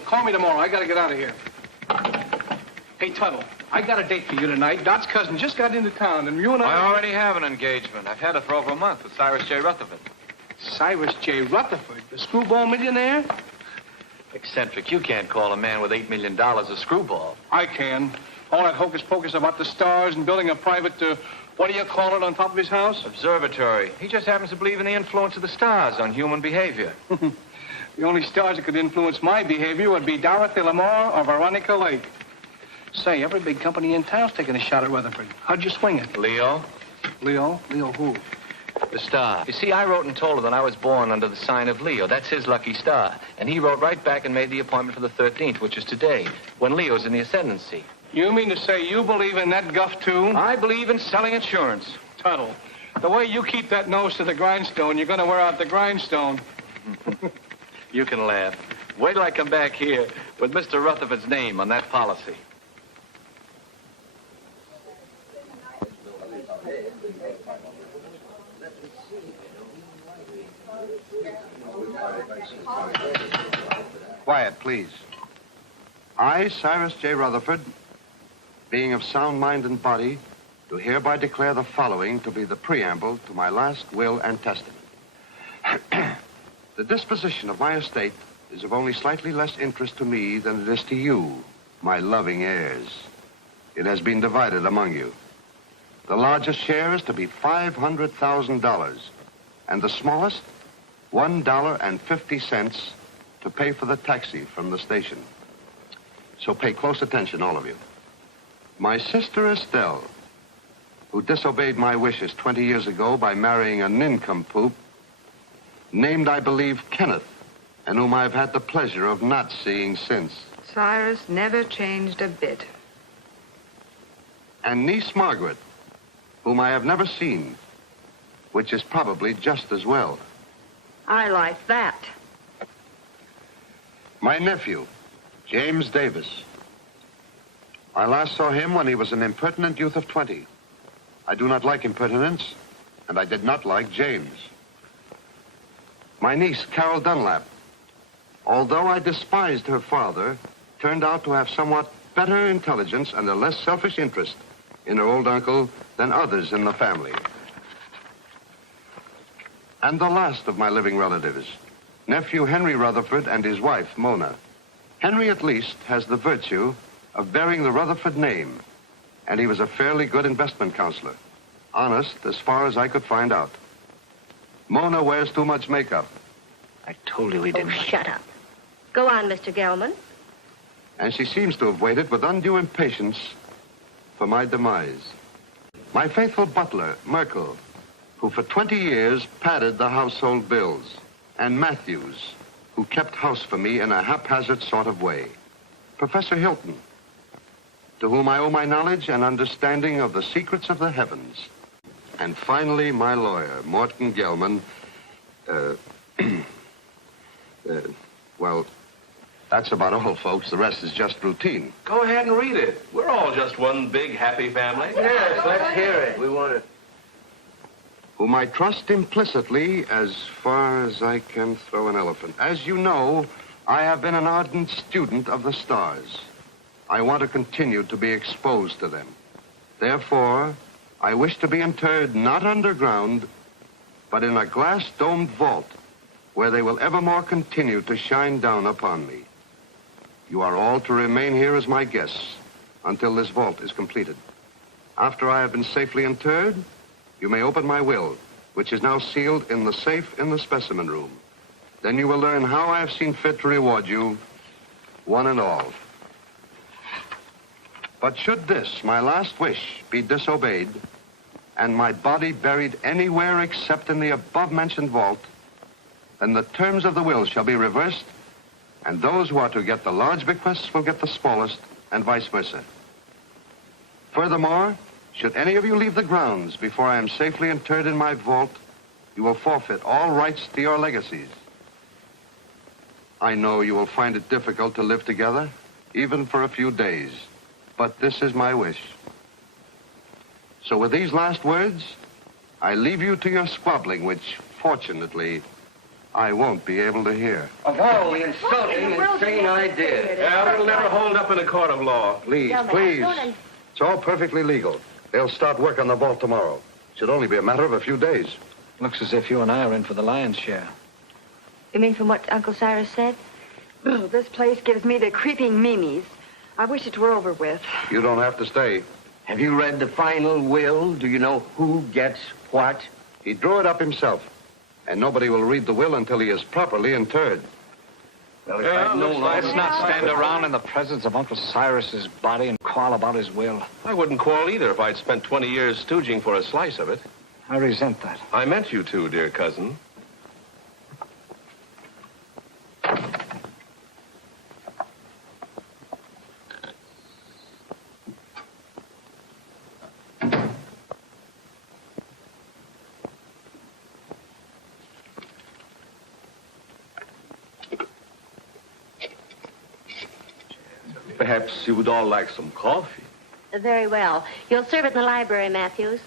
Rutherford. Call me tomorrow. I gotta get out of here. Hey, Tuttle, I got a date for you tonight. Dot's cousin just got into town, and you and I already have an engagement. I've had it for over a month with Cyrus J. Rutherford. Cyrus J. Rutherford, the screwball millionaire? Eccentric, you can't call a man with $8 million a screwball. I can. All that hocus-pocus about the stars and building a private, what do you call it, on top of his house? Observatory. He just happens to believe in the influence of the stars on human behavior. The only stars that could influence my behavior would be Dorothy Lamar or Veronica Lake. Say, every big company in town's taking a shot at Rutherford. How'd you swing it? Leo. Leo? Leo who? The star. You see, I wrote and told her that I was born under the sign of Leo. That's his lucky star. And he wrote right back and made the appointment for the 13th, which is today, when Leo's in the ascendancy. You mean to say you believe in that guff, too? I believe in selling insurance. Tuttle, the way you keep that nose to the grindstone, you're going to wear out the grindstone. You can laugh. Wait till I come back here with Mr. Rutherford's name on that policy. Quiet, please. I, Cyrus J. Rutherford, being of sound mind and body, do hereby declare the following to be the preamble to my last will and testament. The disposition of my estate is of only slightly less interest to me than it is to you, my loving heirs. It has been divided among you. The largest share is to be $500,000, and the smallest, $1.50 to pay for the taxi from the station. So pay close attention, all of you. My sister Estelle, who disobeyed my wishes 20 years ago by marrying a nincompoop, named, I believe, Kenneth, and whom I've had the pleasure of not seeing since. Cyrus never changed a bit. And niece Margaret, whom I have never seen, which is probably just as well. I like that. My nephew, James Davis. I last saw him when he was an impertinent youth of 20. I do not like impertinence, and I did not like James. My niece, Carol Dunlap, although I despised her father, turned out to have somewhat better intelligence and a less selfish interest in her old uncle than others in the family. And the last of my living relatives, nephew Henry Rutherford and his wife, Mona. Henry, at least, has the virtue of bearing the Rutherford name, and he was a fairly good investment counselor. Honest, as far as I could find out. Mona wears too much makeup. I told you we didn't. Oh, shut up. Go on, Mr. Gelman. And she seems to have waited with undue impatience for my demise. My faithful butler, Merkel, who for 20 years padded the household bills, and Matthews, who kept house for me in a haphazard sort of way. Professor Hilton, to whom I owe my knowledge and understanding of the secrets of the heavens. And finally, my lawyer, Morton Gelman. Well, that's about all, folks. The rest is just routine. Go ahead and read it. We're all just one big happy family. Yes, let's hear it. We want it. Whom I trust implicitly as far as I can throw an elephant. As you know, I have been an ardent student of the stars. I want to continue to be exposed to them. Therefore, I wish to be interred not underground, but in a glass-domed vault where they will evermore continue to shine down upon me. You are all to remain here as my guests until this vault is completed. After I have been safely interred, you may open my will, which is now sealed in the safe in the specimen room. Then you will learn how I have seen fit to reward you, one and all. But should this, my last wish, be disobeyed, and my body buried anywhere except in the above-mentioned vault, then the terms of the will shall be reversed, and those who are to get the large bequests will get the smallest, and vice versa. Furthermore, should any of you leave the grounds before I am safely interred in my vault, you will forfeit all rights to your legacies. I know you will find it difficult to live together, even for a few days, but this is my wish. So with these last words, I leave you to your squabbling, which, fortunately, I won't be able to hear. Of all the insulting, insane ideas. Yeah, it'll never hold up in a court of law. Please, please. It's all perfectly legal. They'll start work on the vault tomorrow. Should only be a matter of a few days. Looks as if you and I are in for the lion's share. You mean from what Uncle Cyrus said? Oh, this place gives me the creeping memes. I wish it were over with. You don't have to stay. Have you read the final will? Do you know who gets what? He drew it up himself. And nobody will read the will until he is properly interred. Well, if I'd known all Let's this- not stand around in the presence of Uncle Cyrus's body and quarrel about his will. I wouldn't quarrel either if I'd spent 20 years stooging for a slice of it. I resent that. I meant you to, dear cousin. Perhaps you would all like some coffee. Very well. You'll serve it in the library, Matthews.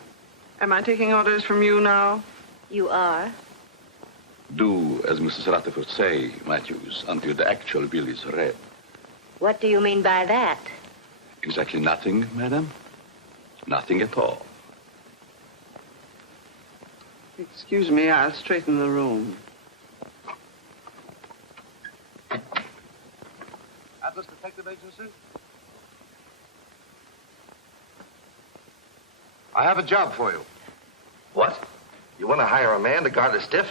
Am I taking orders from you now? You are. Do as Mrs. Rutherford say, Matthews, until the actual bill is read. What do you mean by that? Exactly nothing, madam. Nothing at all. Excuse me, I'll straighten the room. Atlas Detective Agency? I have a job for you. What? You want to hire a man to guard a stiff?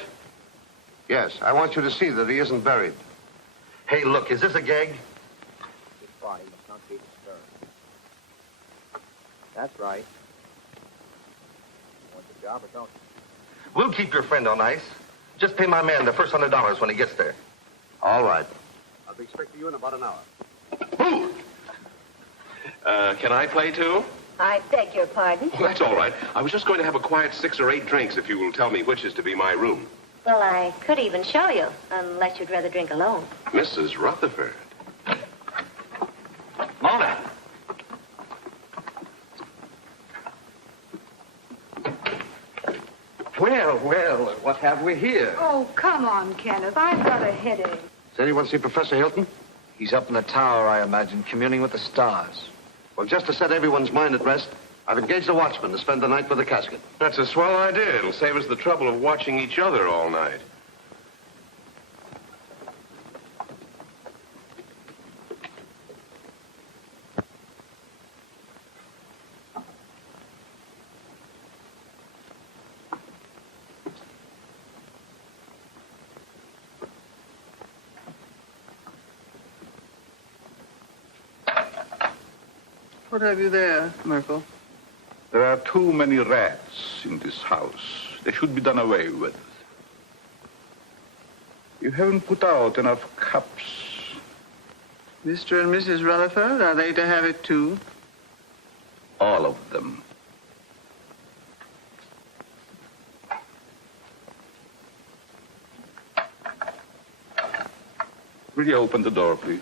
Yes, I want you to see that he isn't buried. Hey, look, is this a gag? His body must not be disturbed. That's right. Want the job or don't you? We'll keep your friend on ice. Just pay my man the first $100 when he gets there. All right. I'll be expecting you in about an hour. Who? Can I play too? I beg your pardon. Well, that's all right. I was just going to have a quiet 6 or 8 drinks if you will tell me which is to be my room. Well, I could even show you, unless you'd rather drink alone. Mrs. Rutherford. Mona! Well, what have we here? Oh, come on, Kenneth. I've got a headache. Does anyone see Professor Hilton? He's up in the tower, I imagine, communing with the stars. Well, just to set everyone's mind at rest, I've engaged a watchman to spend the night with the casket. That's a swell idea. It'll save us the trouble of watching each other all night. What have you there, Merkel? There are too many rats in this house. They should be done away with. You haven't put out enough cups. Mr. and Mrs. Rutherford, are they to have it too? All of them. Will you open the door, please?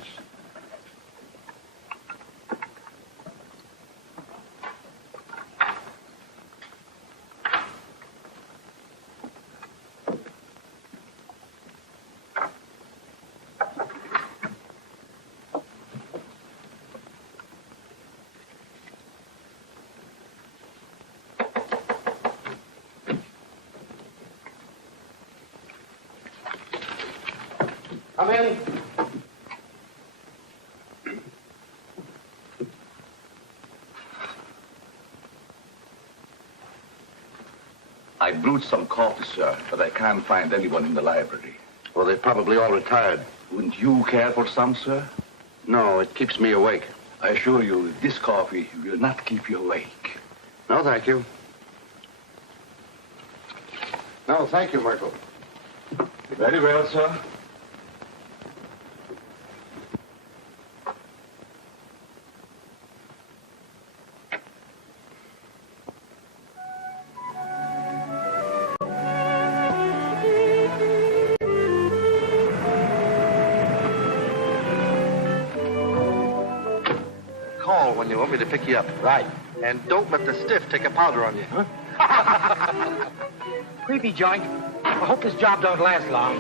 Come in. I brewed some coffee, sir, but I can't find anyone in the library. Well, they're probably all retired. Wouldn't you care for some, sir? No, it keeps me awake. I assure you, this coffee will not keep you awake. No, thank you. No, thank you, Merkel. Very well, sir. Call when you want me to pick you up. Right. And don't let the stiff take a powder on you. Huh? Creepy joint. I hope this job don't last long.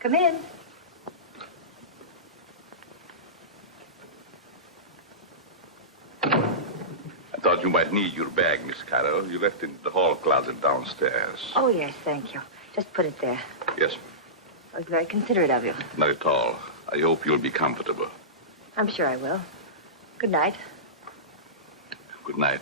Come in. I thought you might need your bag, Miss Carol. You left it in the hall closet downstairs. Oh, yes, thank you. Just put it there. Yes, That was very considerate of you. not at all. I hope you'll be comfortable. I'm sure I will. Good night. Good night.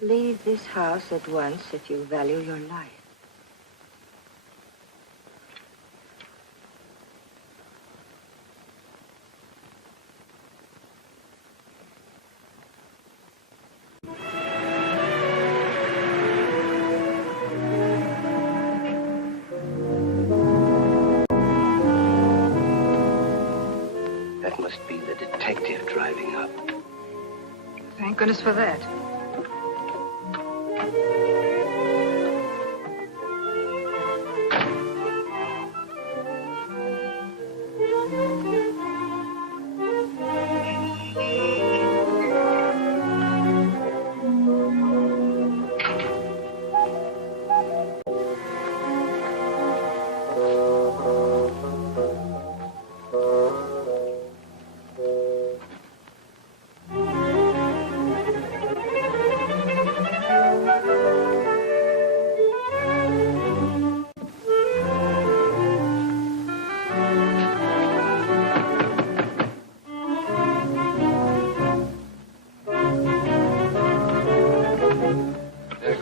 Leave this house at once if you value your life. That must be the detective driving up. Thank goodness for that.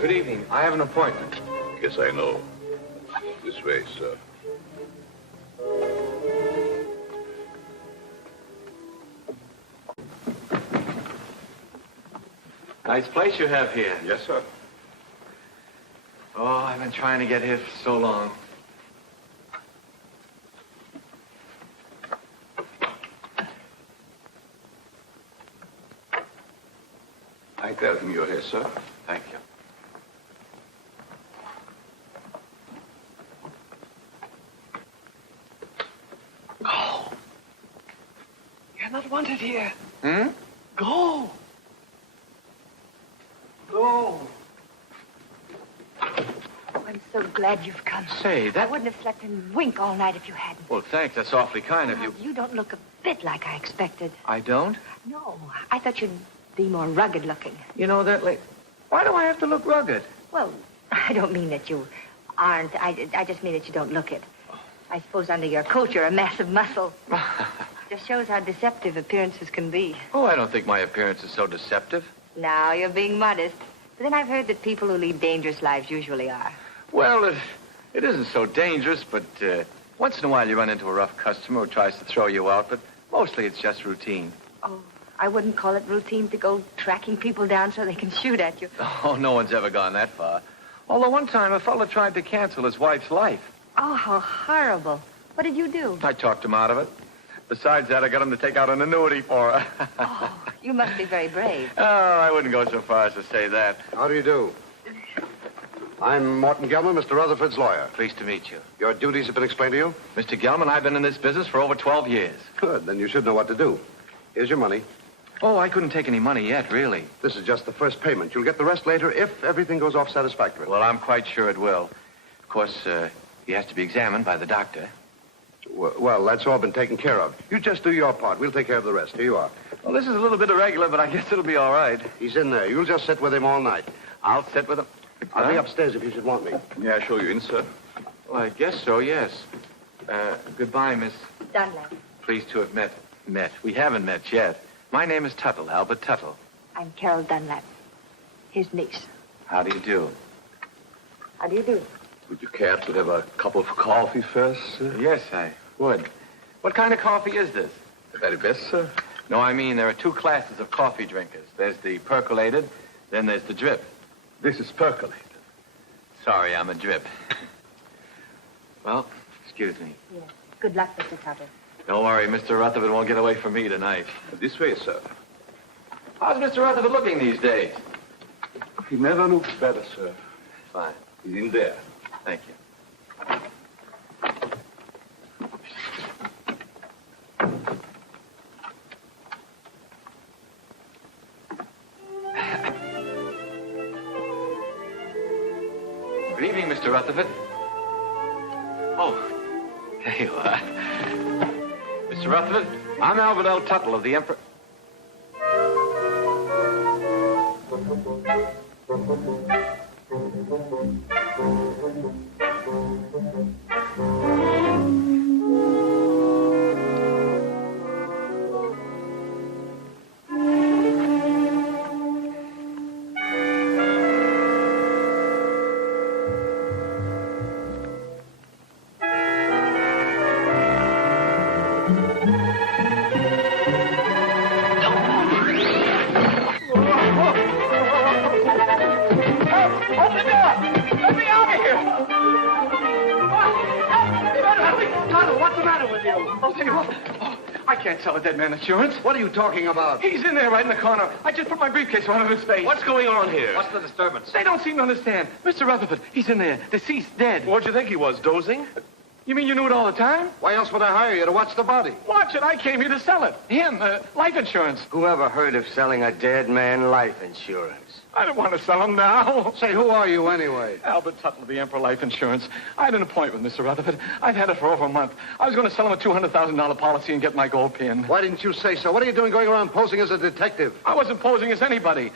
Good evening. I have an appointment. Yes, I know. This way, sir. Nice place you have here. Yes, sir. Oh, I've been trying to get here for so long. I tell him you're here, sir. Thank you. Go. You're not wanted here. Hmm? Go. Go. I'm so glad you've come. Say, that... I wouldn't have slept a wink all night if you hadn't. Well, thanks. That's awfully kind of Now, you. you don't look a bit like I expected. I don't? No, I thought you'd be more rugged looking. You know that, why do I have to look rugged? Well, I don't mean that you aren't. I just mean that you don't look it. I suppose under your coat you're a mass of muscle. Just shows how deceptive appearances can be. Oh, I don't think my appearance is so deceptive. Now, you're being modest. But then I've heard that people who lead dangerous lives usually are. Well, it isn't so dangerous, but once in a while you run into a rough customer who tries to throw you out, but mostly it's just routine. Oh, I wouldn't call it routine to go tracking people down so they can shoot at you. Oh, no one's ever gone that far. Although one time a fellow tried to cancel his wife's life. Oh, how horrible. What did you do? I talked him out of it. Besides that, I got him to take out an annuity for her. Oh, you must be very brave. Oh, I wouldn't go so far as to say that. How do you do? I'm Morton Gelman, Mr. Rutherford's lawyer. Pleased to meet you. Your duties have been explained to you? Mr. Gelman, I've been in this business for over 12 years. Good. Then you should know what to do. Here's your money. Oh, I couldn't take any money yet, really. This is just the first payment. You'll get the rest later if everything goes off satisfactorily. Well, I'm quite sure it will. Of course, he has to be examined by the doctor. Well, that's all been taken care of. You just do your part. We'll take care of the rest. Here you are. Well, this is a little bit irregular, but I guess it'll be all right. He's in there. You'll just sit with him all night. I'll sit with him. I'll be upstairs if you should want me. May I show you in, sir? Well, I guess so, yes. Goodbye, Miss. Dunlap. Pleased to have met. We haven't met yet. My name is Tuttle, Albert Tuttle. I'm Carol Dunlap, his niece. How do you do? How do you do? Would you care to have a cup of coffee first, sir? Yes, I would. What kind of coffee is this? The very best, sir. No, I mean, there are two classes of coffee drinkers. There's the percolated, then there's the drip. This is percolated. Sorry, I'm a drip. Well, excuse me. Yes. Good luck, Mr. Tuttle. Don't worry, Mr. Rutherford won't get away from me tonight. This way, sir. How's Mr. Rutherford looking these days? He never looks better, sir. Fine. He's in there. Thank you. Good evening, Mr. Rutherford. Oh, there you are. Mr. Rutherford, I'm Albert L. Tuttle of the Emperor... Sell a dead man insurance. What are you talking about? He's in there right in the corner. I just put my briefcase right on his face. What's going on here? What's the disturbance? They don't seem to understand. Mr. Rutherford, he's in there. Deceased, dead. What'd you think he was, dozing? You mean you knew it all the time? Why else would I hire you to watch the body? Watch it. I came here to sell it. Him, life insurance. Who ever heard of selling a dead man life insurance? I don't want to sell him now. Say, who are you anyway? Albert Tuttle of the Emperor Life Insurance. I had an appointment with Mr. Rutherford. I've had it for over a month. I was going to sell him a $200,000 policy and get my gold pin. Why didn't you say so? What are you doing going around posing as a detective? I wasn't posing as anybody.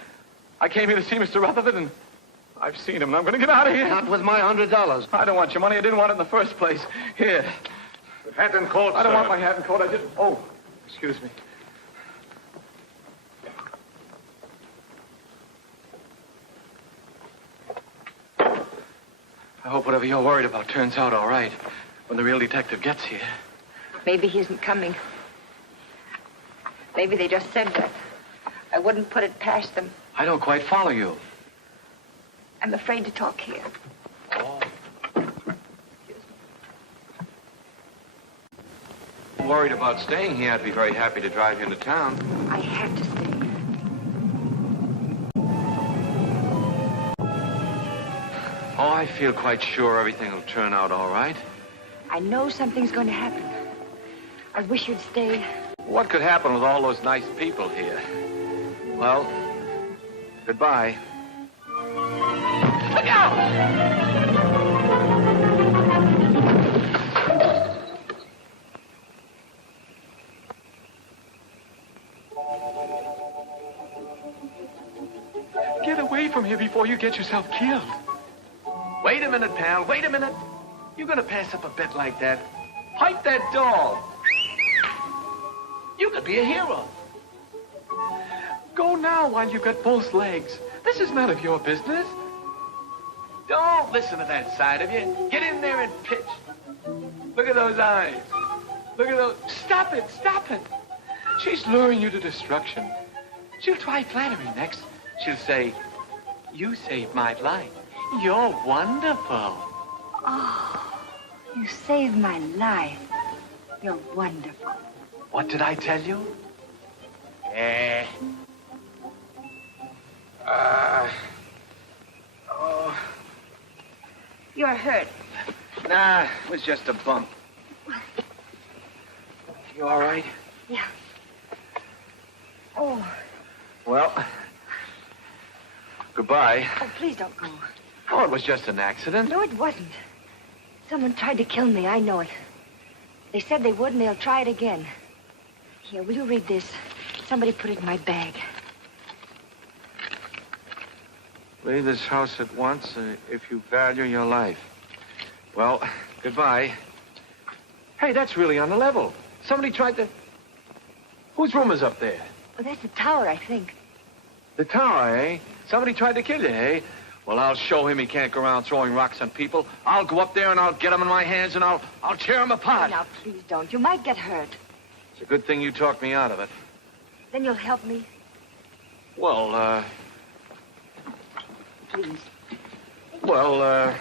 I came here to see Mr. Rutherford, and I've seen him, and I'm going to get out of here. Not with my $100. I don't want your money. I didn't want it in the first place. Here. Hat and coat, I don't sir. want my hat and coat. I just... Oh, excuse me. I hope whatever you're worried about turns out all right when the real detective gets here. Maybe he isn't coming. Maybe they just said that. I wouldn't put it past them. I don't quite follow you. I'm afraid to talk here. Oh. Worried about staying here. I'd be very happy to drive you into town. I have to stay. Oh, I feel quite sure everything will turn out all right. I know something's going to happen. I wish you'd stay. What could happen with all those nice people here? Well, goodbye. Look out! Get away from here before you get yourself killed. Wait a minute, pal. Wait a minute. You're going to pass up a bet like that. Pipe that dog. You could be a hero. Go now while you've got both legs. This is none of your business. Don't listen to that side of you. Get in there and pitch. Look at those eyes. Look at those. Stop it. Stop it. She's luring you to destruction. She'll try flattery next. She'll say, you saved my life. You're wonderful. Oh, you saved my life. You're wonderful. What did I tell you? You're hurt. Nah, it was just a bump. You all right? Yeah. Oh. Well, goodbye. Oh, please don't go. Oh, it was just an accident. No, it wasn't. Someone tried to kill me. I know it. They said they would, and they'll try it again. Here, will you read this? Somebody put it in my bag. Leave this house at once if you value your life. Well, goodbye. Hey, that's really on the level. Somebody tried to... Whose room is up there? Well, that's the tower, I think. The tower, eh? Somebody tried to kill you, eh? Well, I'll show him he can't go around throwing rocks on people. I'll go up there and I'll get him in my hands and I'll tear him apart. Now, please don't. You might get hurt. It's a good thing you talked me out of it. Then you'll help me. Well, Please. Well,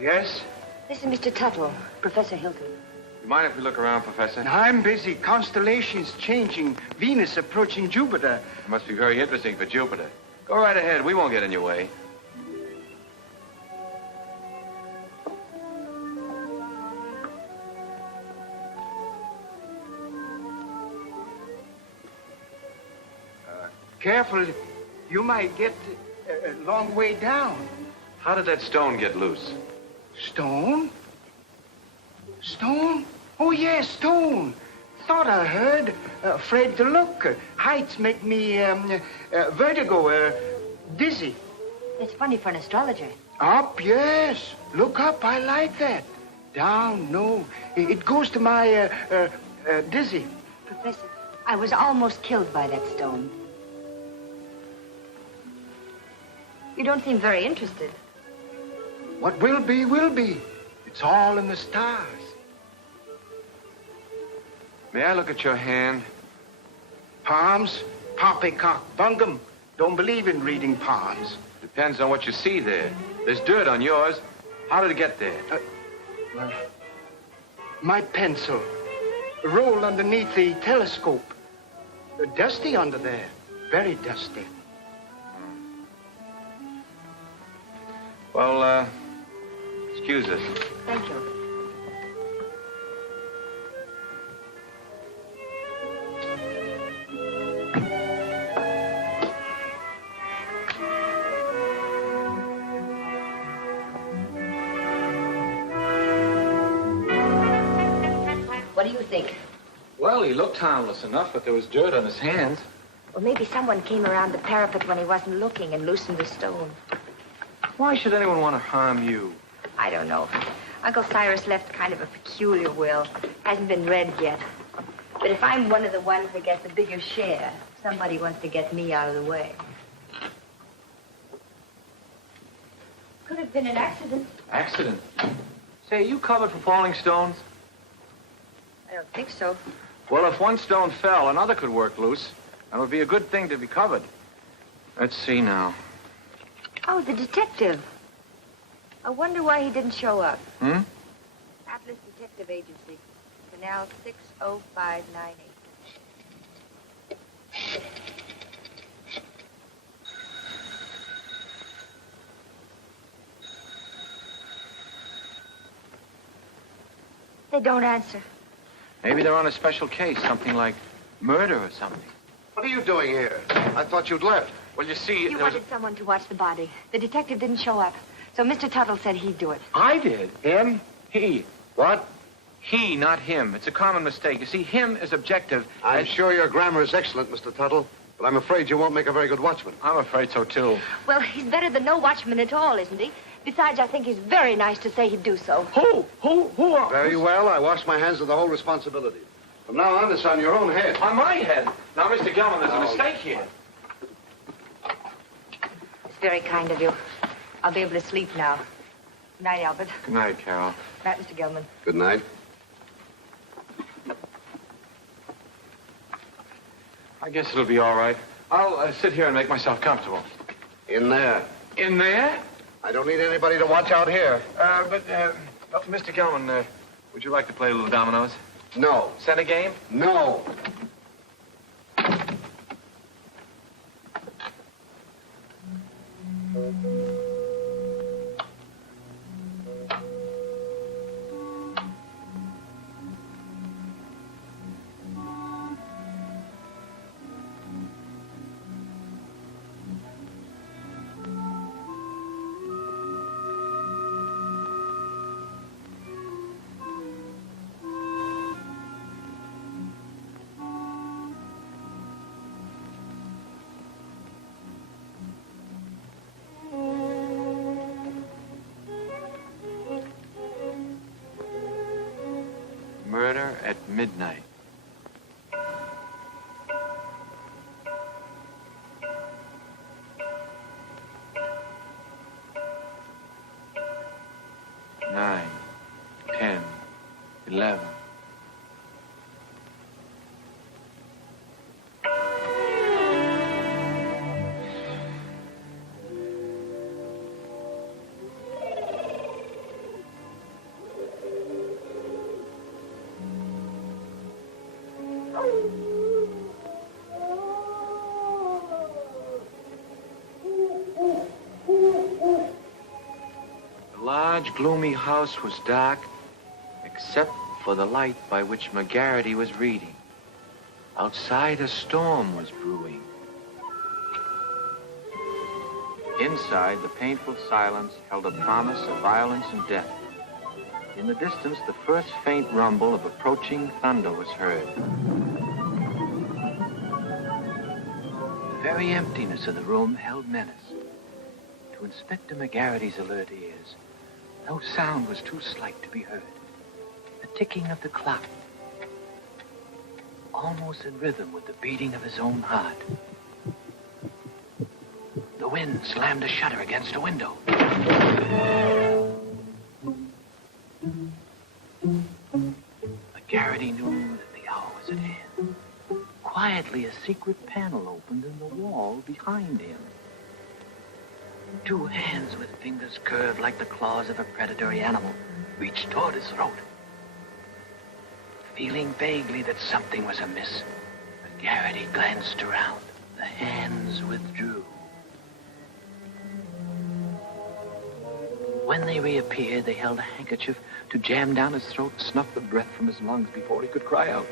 Yes? This is Mr. Tuttle, Professor Hilton. You mind if we look around, Professor? I'm busy. Constellations changing. Venus approaching Jupiter. It must be very interesting for Jupiter. Go right ahead. We won't get in your way. Careful. You might get a long way down. How did that stone get loose? Stone? Stone? Oh, yes, stone. Thought I heard. Afraid to look. Heights make me vertigo, dizzy. It's funny for an astrologer. Up, yes. Look up. I like that. Down, no. It goes to my dizzy. Professor, I was almost killed by that stone. You don't seem very interested. What will be, will be. It's all in the stars. May I look at your hand? Palms? Poppycock bungum. Don't believe in reading palms. Depends on what you see there. There's dirt on yours. How did it get there? My pencil. Rolled underneath the telescope. Dusty under there. Very dusty. Well, excuse us. Thank you. What do you think? Well, he looked harmless enough, but there was dirt on his hands. Well, maybe someone came around the parapet when he wasn't looking and loosened the stone. Why should anyone want to harm you? I don't know. Uncle Cyrus left kind of a peculiar will. Hasn't been read yet. But if I'm one of the ones that gets the bigger share, somebody wants to get me out of the way. Could have been an accident. Accident? Say, are you covered for falling stones? I don't think so. Well, if one stone fell, another could work loose. And it would be a good thing to be covered. Let's see now. Oh, the detective. I wonder why he didn't show up. Atlas Detective Agency. Canal 60598. They don't answer. Maybe they're on a special case, something like murder or something. What are you doing here? I thought you'd left. Well, you see, You wanted someone to watch the body. The detective didn't show up. So Mr. Tuttle said he'd do it. I did. Him? He. What? He, not him. It's a common mistake. You see, him is objective. I'm sure your grammar is excellent, Mr. Tuttle, but I'm afraid you won't make a very good watchman. I'm afraid so, too. Well, he's better than no watchman at all, isn't he? Besides, I think he's very nice to say he'd do so. Who are... Very well. I wash my hands of the whole responsibility. From now on, it's on your own head. On my head? Now, Mr. Gelman, there's a mistake here. It's very kind of you. I'll be able to sleep now. Good night, Albert. Good night, Carol. Good night, Mr. Gelman. Good night. I guess it'll be all right. I'll sit here and make myself comfortable. In there. In there? I don't need anybody to watch out here. Mr. Gelman, would you like to play a little dominoes? No. Center game? No. midnight. Nine, 10, 11. The large, gloomy house was dark, except for the light by which McGarity was reading. Outside, a storm was brewing. Inside, the painful silence held a promise of violence and death. In the distance, the first faint rumble of approaching thunder was heard. The very emptiness of the room held menace. To Inspector McGarity's alert ears, no sound was too slight to be heard. The ticking of the clock, almost in rhythm with the beating of his own heart. The wind slammed a shutter against a window. McGarity knew that the hour was at hand. Quietly, a secret panel opened in the wall behind him. Two hands with fingers curved like the claws of a predatory animal reached toward his throat. Feeling vaguely that something was amiss, McGarity glanced around. The hands withdrew. When they reappeared, they held a handkerchief to jam down his throat and snuff the breath from his lungs before he could cry out.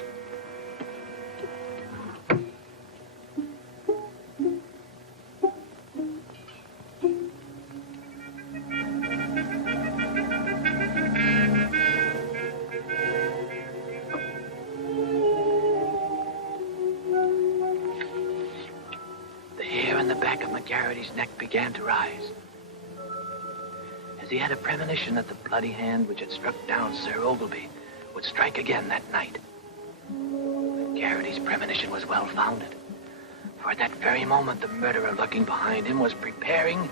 The hair on the back of McGarity's neck began to rise. He had a premonition that the bloody hand which had struck down Sir Ogilvy would strike again that night. Garrity's premonition was well-founded, for at that very moment the murderer lurking behind him was preparing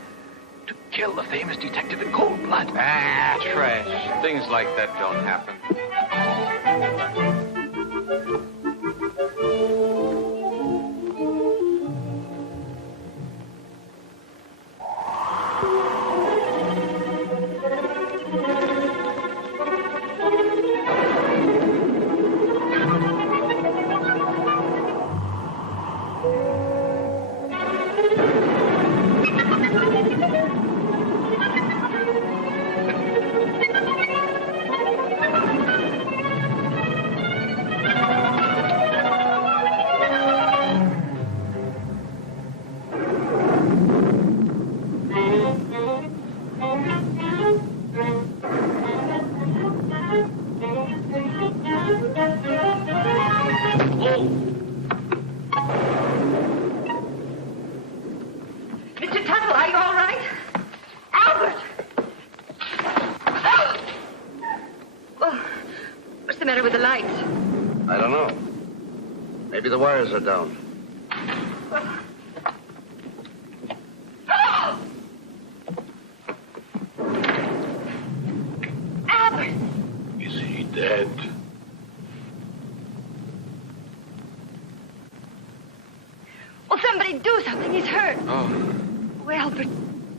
to kill the famous detective in cold blood. Ah, trash. Things like that don't happen. Mr. Tuttle, are you all right? Albert! Oh, what's the matter with the lights? I don't know. Maybe the wires are down. Albert! Is he dead? Will somebody do something? He's hurt. Oh, Oh, Albert,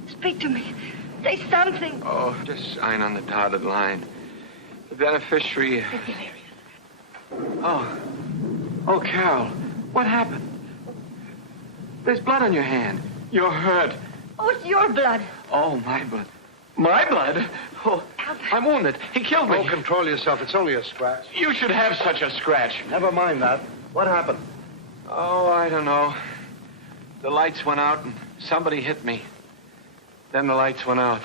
speak to me. Say something. oh, just sign on the dotted line. The beneficiary... Oh. Oh, Carol, what happened? There's blood on your hand. You're hurt. Oh, it's your blood. Oh, my blood. My blood? Oh, I'm wounded. He killed me. Oh, control yourself. It's only a scratch. You should have such a scratch. Never mind that. What happened? Oh, I don't know. The lights went out and somebody hit me. Then the lights went out.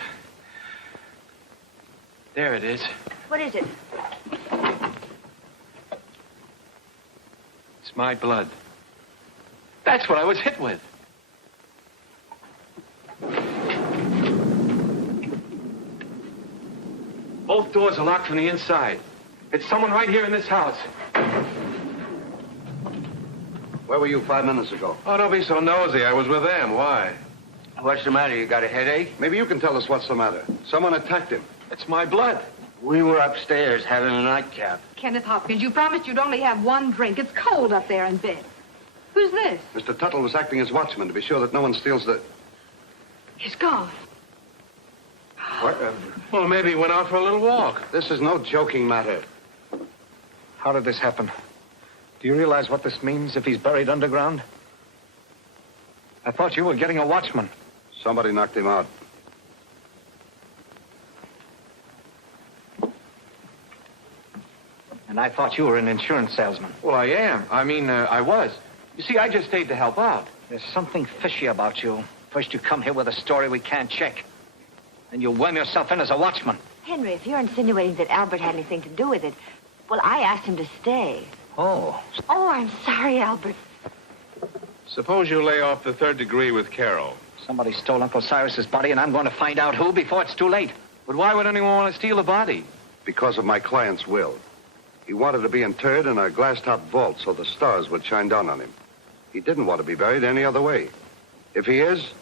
There it is. What is it? It's my blood. That's what I was hit with. Both doors are locked from the inside. It's someone right here in this house. Where were you 5 minutes ago? Oh, don't be so nosy. I was with them. Why? What's the matter? You got a headache? Maybe you can tell us what's the matter. Someone attacked him. It's my blood. We were upstairs having a nightcap. Kenneth Hopkins, you promised you'd only have one drink. It's cold up there in bed. Who's this? Mr. Tuttle was acting as watchman to be sure that no one steals the... He's gone. What? Well, maybe he went out for a little walk. This is no joking matter. How did this happen? Do you realize what this means if he's buried underground? I thought you were getting a watchman. Somebody knocked him out. And I thought you were an insurance salesman. Well, I am. I was. You see, I just stayed to help out. There's something fishy about you. First you come here with a story we can't check. Then you worm yourself in as a watchman. Henry, if you're insinuating that Albert had anything to do with it, well, I asked him to stay. Oh. Oh, I'm sorry, Albert. Suppose you lay off the 3rd degree with Carol. Somebody stole Uncle Cyrus's body, and I'm going to find out who before it's too late. But why would anyone want to steal a body? Because of my client's will. He wanted to be interred in a glass-top vault so the stars would shine down on him. He didn't want to be buried any other way. If he is,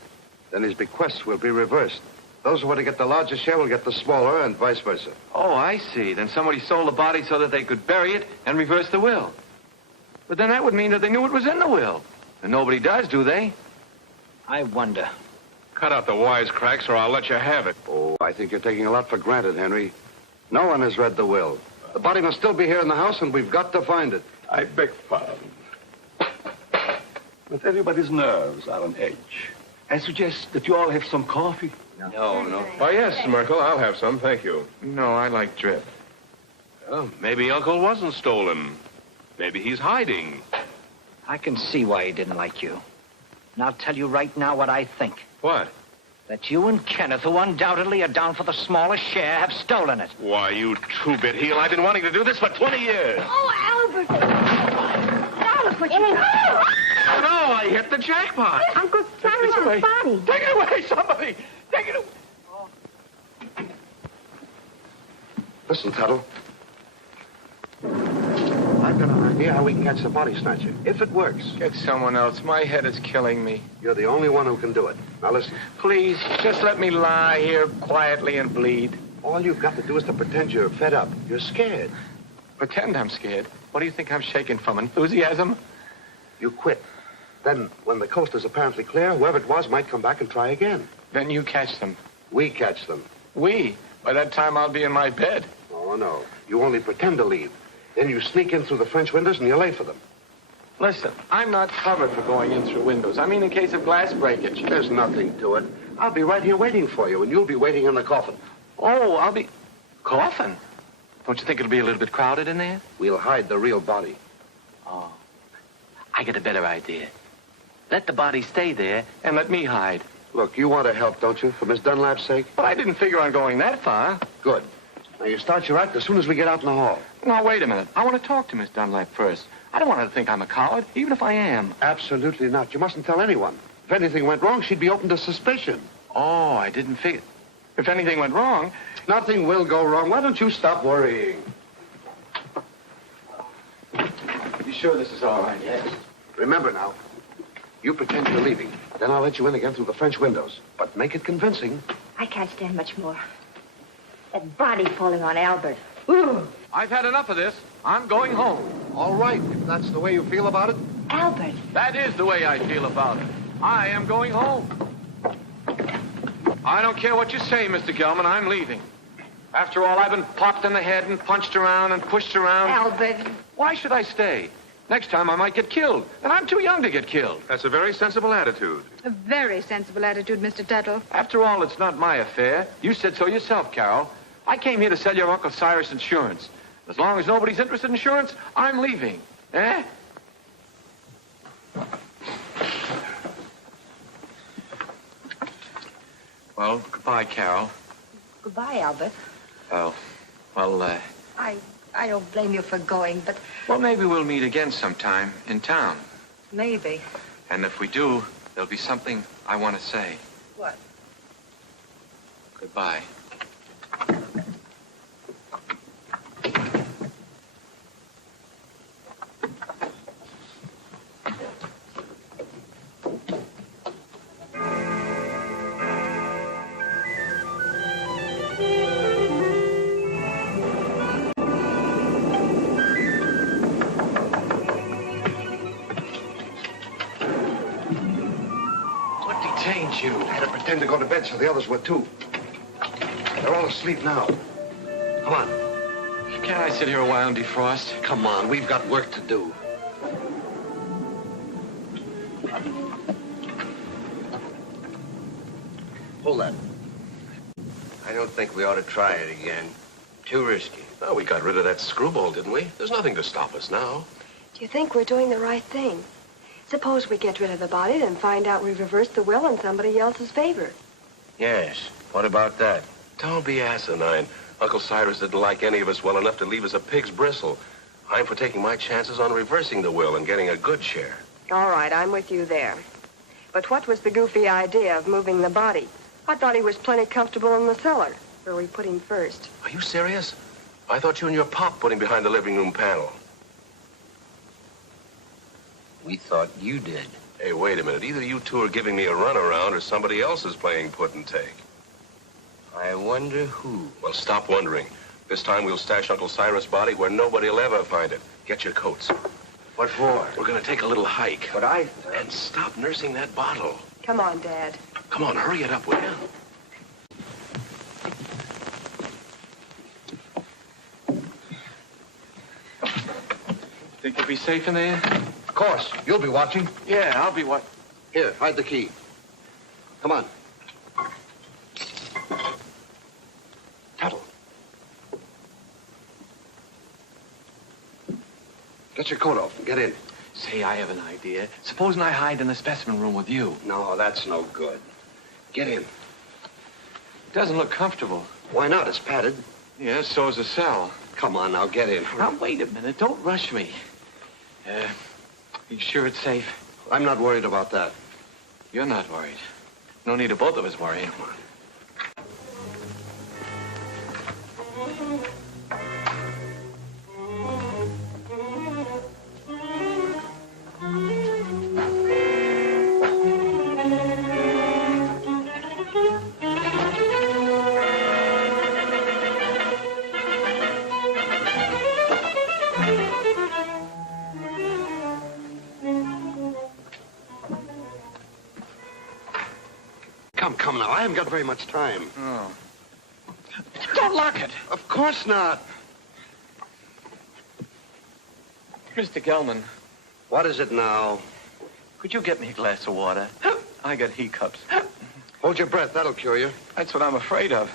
then his bequests will be reversed. Those who want to get the larger share will get the smaller, and vice versa. Oh, I see. Then somebody sold the body so that they could bury it and reverse the will. But then that would mean that they knew it was in the will. And nobody does, do they? I wonder. Cut out the wisecracks or I'll let you have it. Oh, I think you're taking a lot for granted, Henry. No one has read the will. The body must still be here in the house, and we've got to find it. I beg pardon. But everybody's nerves are on edge. I suggest that you all have some coffee. No. Oh, yes, Merkel, I'll have some, thank you. No, I like drip. Well, maybe Uncle wasn't stolen. Maybe he's hiding. I can see why he didn't like you. And I'll tell you right now what I think. What? That you and Kenneth, who undoubtedly are down for the smallest share, have stolen it. Why, you two-bit heel, I've been wanting to do this for 20 years. Oh, Albert! Now look what you did. Oh, no, I hit the jackpot. Uncle Cyrus's body. Take it away, somebody. Take it away. Listen, Tuttle. I've got an idea how we can catch the body snatcher. If it works. Get someone else. My head is killing me. You're the only one who can do it. Now listen. Please, just let me lie here quietly and bleed. All you've got to do is to pretend you're fed up. You're scared. Pretend I'm scared. What do you think I'm shaking from? Enthusiasm? You quit. Then, when the coast is apparently clear, whoever it was might come back and try again. Then you catch them. We catch them. We? By that time, I'll be in my bed. Oh, no. You only pretend to leave. Then you sneak in through the French windows and you're late for them. Listen, I'm not covered for going in through windows. I mean in case of glass breakage. There's nothing to it. I'll be right here waiting for you, and you'll be waiting in the coffin. Oh, I'll be... Coffin? Don't you think it'll be a little bit crowded in there? We'll hide the real body. Oh. I get a better idea. Let the body stay there and let me hide. Look, you want to help, don't you, for Miss Dunlap's sake? But I didn't figure on going that far. Good. Now, you start your act as soon as we get out in the hall. Now, wait a minute. I want to talk to Miss Dunlap first. I don't want her to think I'm a coward, even if I am. Absolutely not. You mustn't tell anyone. If anything went wrong, she'd be open to suspicion. Oh, I didn't figure... If anything went wrong... Nothing will go wrong. Why don't you stop worrying? You sure this is all right? Yes. Remember now, you pretend you're leaving. Then I'll let you in again through the French windows. But make it convincing. I can't stand much more. That body falling on Albert. Ooh. I've had enough of this. I'm going home. All right, if that's the way you feel about it. Albert. That is the way I feel about it. I am going home. I don't care what you say, Mr. Gelman. I'm leaving. After all, I've been popped in the head and punched around and pushed around. Albert. Why should I stay? Next time I might get killed, and I'm too young to get killed. That's a very sensible attitude. A very sensible attitude, Mr. Tuttle. After all, it's not my affair. You said so yourself, Carol. I came here to sell your Uncle Cyrus insurance. As long as nobody's interested in insurance, I'm leaving. Eh? Well, goodbye, Carol. Goodbye, Albert. Oh, well, I don't blame you for going, but... Well, maybe we'll meet again sometime in town. Maybe. And if we do, there'll be something I want to say. What? Goodbye. ain't you? I had to pretend to go to bed so the others would, too. They're all asleep now. Come on. Can't I sit here a while and defrost? Come on, we've got work to do. Hold that. I don't think we ought to try it again. Too risky. Well, we got rid of that screwball, didn't we? There's nothing to stop us now. Do you think we're doing the right thing? Suppose we get rid of the body, then find out we've reversed the will in somebody else's favor. Yes. What about that? Don't be asinine. Uncle Cyrus didn't like any of us well enough to leave us a pig's bristle. I'm for taking my chances on reversing the will and getting a good share. All right, I'm with you there. But what was the goofy idea of moving the body? I thought he was plenty comfortable in the cellar, where we put him first. Are you serious? I thought you and your pop put him behind the living room panel. We thought you did. Hey, wait a minute. Either you two are giving me a runaround or somebody else is playing put and take. I wonder who. Well, stop wondering. This time we'll stash Uncle Cyrus' body where nobody will ever find it. Get your coats. What for? We're going to take a little hike. But I... And stop nursing that bottle. Come on, Dad. Come on, hurry it up, will you? Think you'll be safe in there? Of course. You'll be watching. Yeah, I'll be what? Here, hide the key. Come on. Tuttle. Get your coat off and get in. Say, I have an idea. Supposing I hide in the specimen room with you. No, that's no good. Get in. It doesn't look comfortable. Why not? It's padded. Yeah, so's the cell. Come on, now, get in. Now, wait a minute. Don't rush me. You sure it's safe? I'm not worried about that. You're not worried. No need of both of us worrying. Come on. Come now, I haven't got very much time. Oh. Don't lock it. Of course not. Mr. Gelman. What is it now? Could you get me a glass of water? I got hiccups. Hold your breath, that'll cure you. That's what I'm afraid of.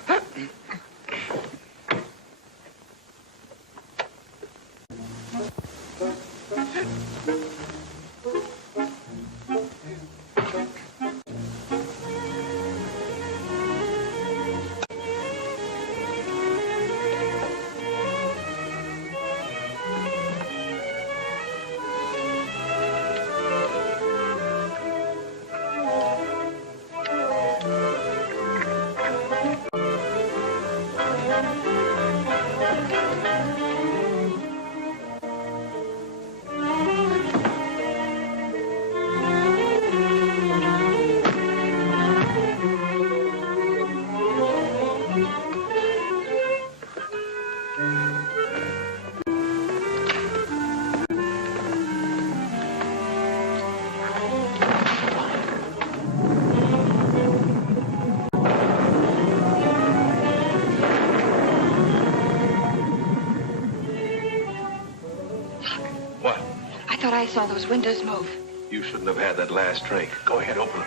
I saw those windows move. You shouldn't have had that last drink. Go ahead, open it.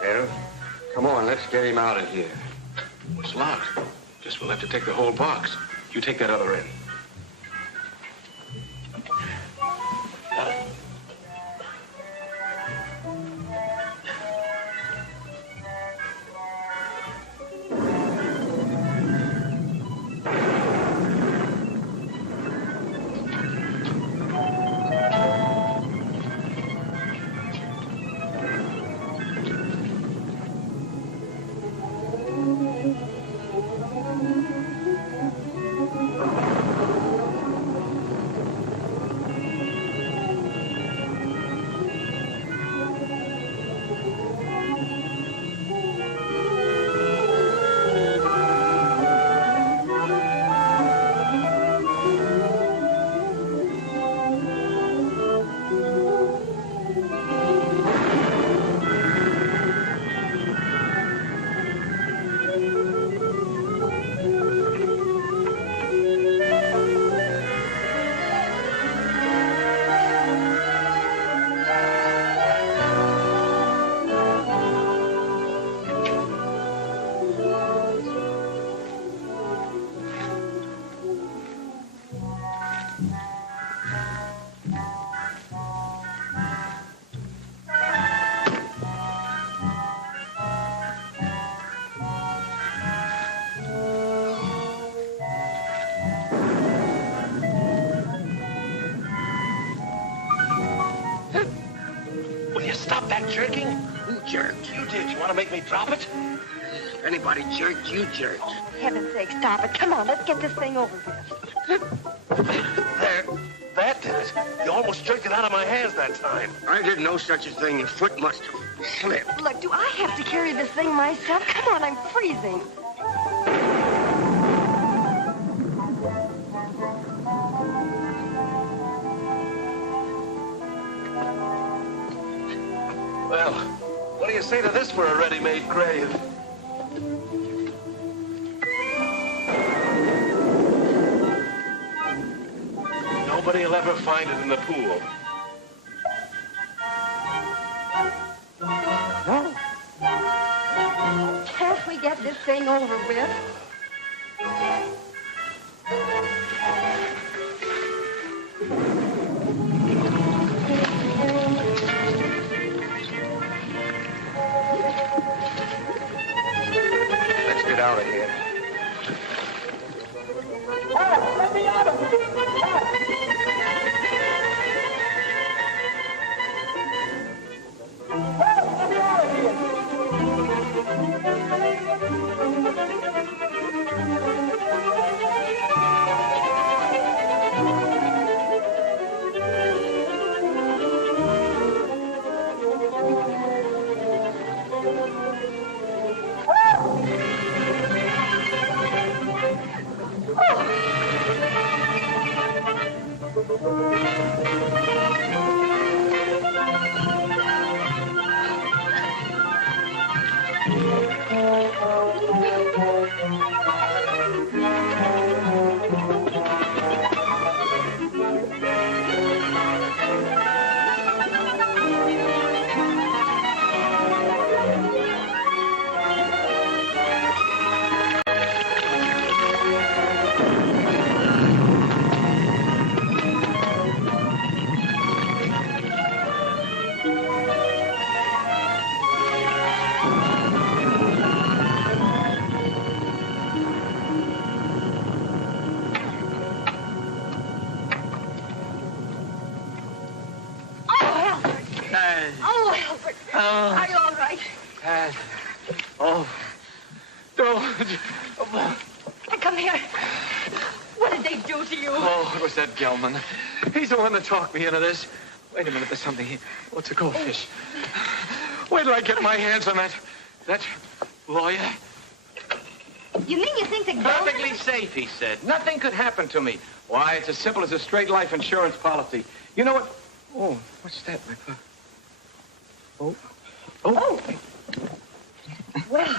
Well, come on, let's get him out of here. It's locked. Guess we'll have to take the whole box. You take that other end. jerking? Who jerked? You did. You want to make me drop it? If anybody jerked, you jerked. Oh, for heaven's sake, stop it. Come on, let's get this thing over with. There. That did it. You almost jerked it out of my hands that time. I did no such a thing. Your foot must have slipped. Look, do I have to carry this thing myself? Come on, I'm freezing. Well, what do you say to this for a ready-made grave? Nobody will ever find it in the pool. No. Can't we get this thing over with? Let's get out of here. Let me out of here! Are you all right? Come here. What did they do to you? Oh, it was that Gelman. He's the one that talked me into this. Wait a minute, there's something here. Oh, it's a goldfish. Wait till I get my hands on that lawyer. You mean you think that Perfectly safe, he said. Nothing could happen to me. Why, it's as simple as a straight life insurance policy. You know what? Oh, what's that, my pop? Oh. Well,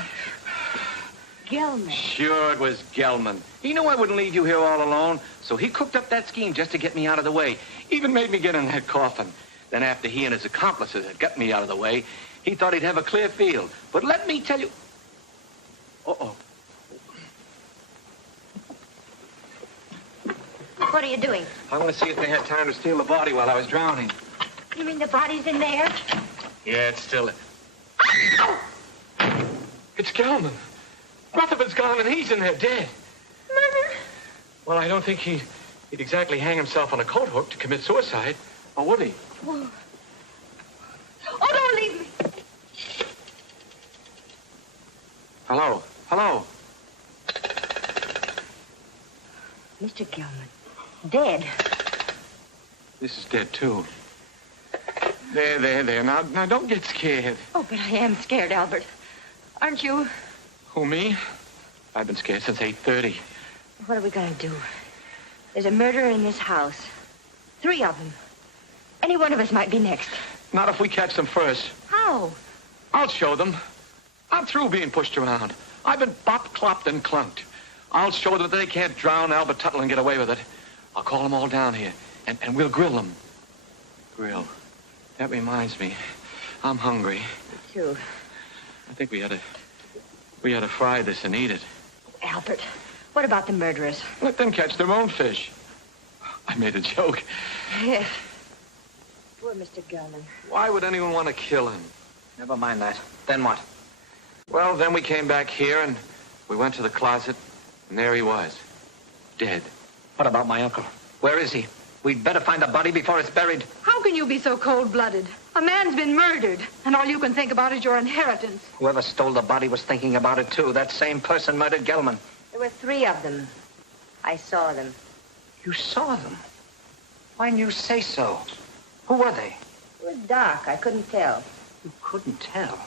Gelman. Sure, it was Gelman. He knew I wouldn't leave you here all alone, so he cooked up that scheme just to get me out of the way. Even made me get in that coffin. Then after he and his accomplices had got me out of the way, he thought he'd have a clear field. But let me tell you... Uh-oh. What are you doing? I want to see if they had time to steal the body while I was drowning. You mean the body's in there? Yeah, it's still... It's Gelman. Rutherford's gone and he's in there dead. Murder? Well, I don't think he'd exactly hang himself on a coat hook to commit suicide. Or would he? Oh, don't leave me. Hello? Mr. Gelman. Dead. This is dead, too. There. Now, don't get scared. Oh, but I am scared, Albert. Aren't you? Who, me? I've been scared since 8:30. What are we going to do? There's a murderer in this house. 3 of them. Any one of us might be next. Not if we catch them first. How? I'll show them. I'm through being pushed around. I've been bopped, clopped, and clunked. I'll show them that they can't drown Albert Tuttle and get away with it. I'll call them all down here, and we'll grill them. Grill. That reminds me. I'm hungry. Me too. I think we ought to fry this and eat it. Albert, what about the murderers? Let them catch their own fish. I made a joke. Yes. Poor Mr. Gelman. Why would anyone want to kill him? Never mind that. Then what? Well, then we came back here and we went to the closet, and there he was. Dead. What about my uncle? Where is he? We'd better find the body before it's buried. How can you be so cold-blooded? A man's been murdered, and all you can think about is your inheritance. Whoever stole the body was thinking about it, too. That same person murdered Gelman. There were 3 of them. I saw them. You saw them? Why didn't you say so? Who were they? It was dark. I couldn't tell. You couldn't tell?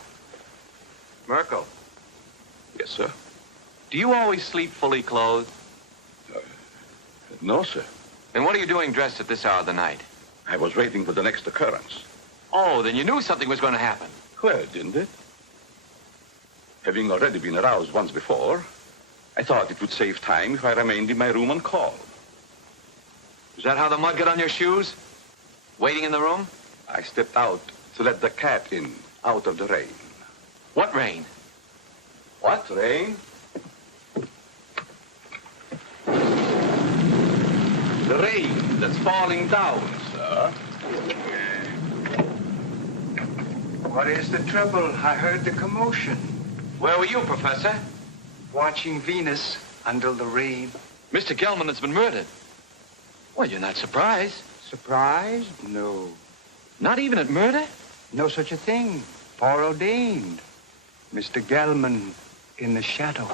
Merkel. Yes, sir. Do you always sleep fully clothed? No, sir. And what are you doing dressed at this hour of the night? I was waiting for the next occurrence. Oh, then you knew something was going to happen. Well, didn't it? Having already been aroused once before, I thought it would save time if I remained in my room on call. Is that how the mud got on your shoes? Waiting in the room? I stepped out to let the cat in, out of the rain. What rain? What rain? The rain that's falling down, sir. What is the trouble? I heard the commotion. Where were you, Professor? Watching Venus under the rain. Mr. Gelman has been murdered. Well, you're not surprised. Surprised? No. Not even at murder? No such a thing. Foreordained. Mr. Gelman in the shadow.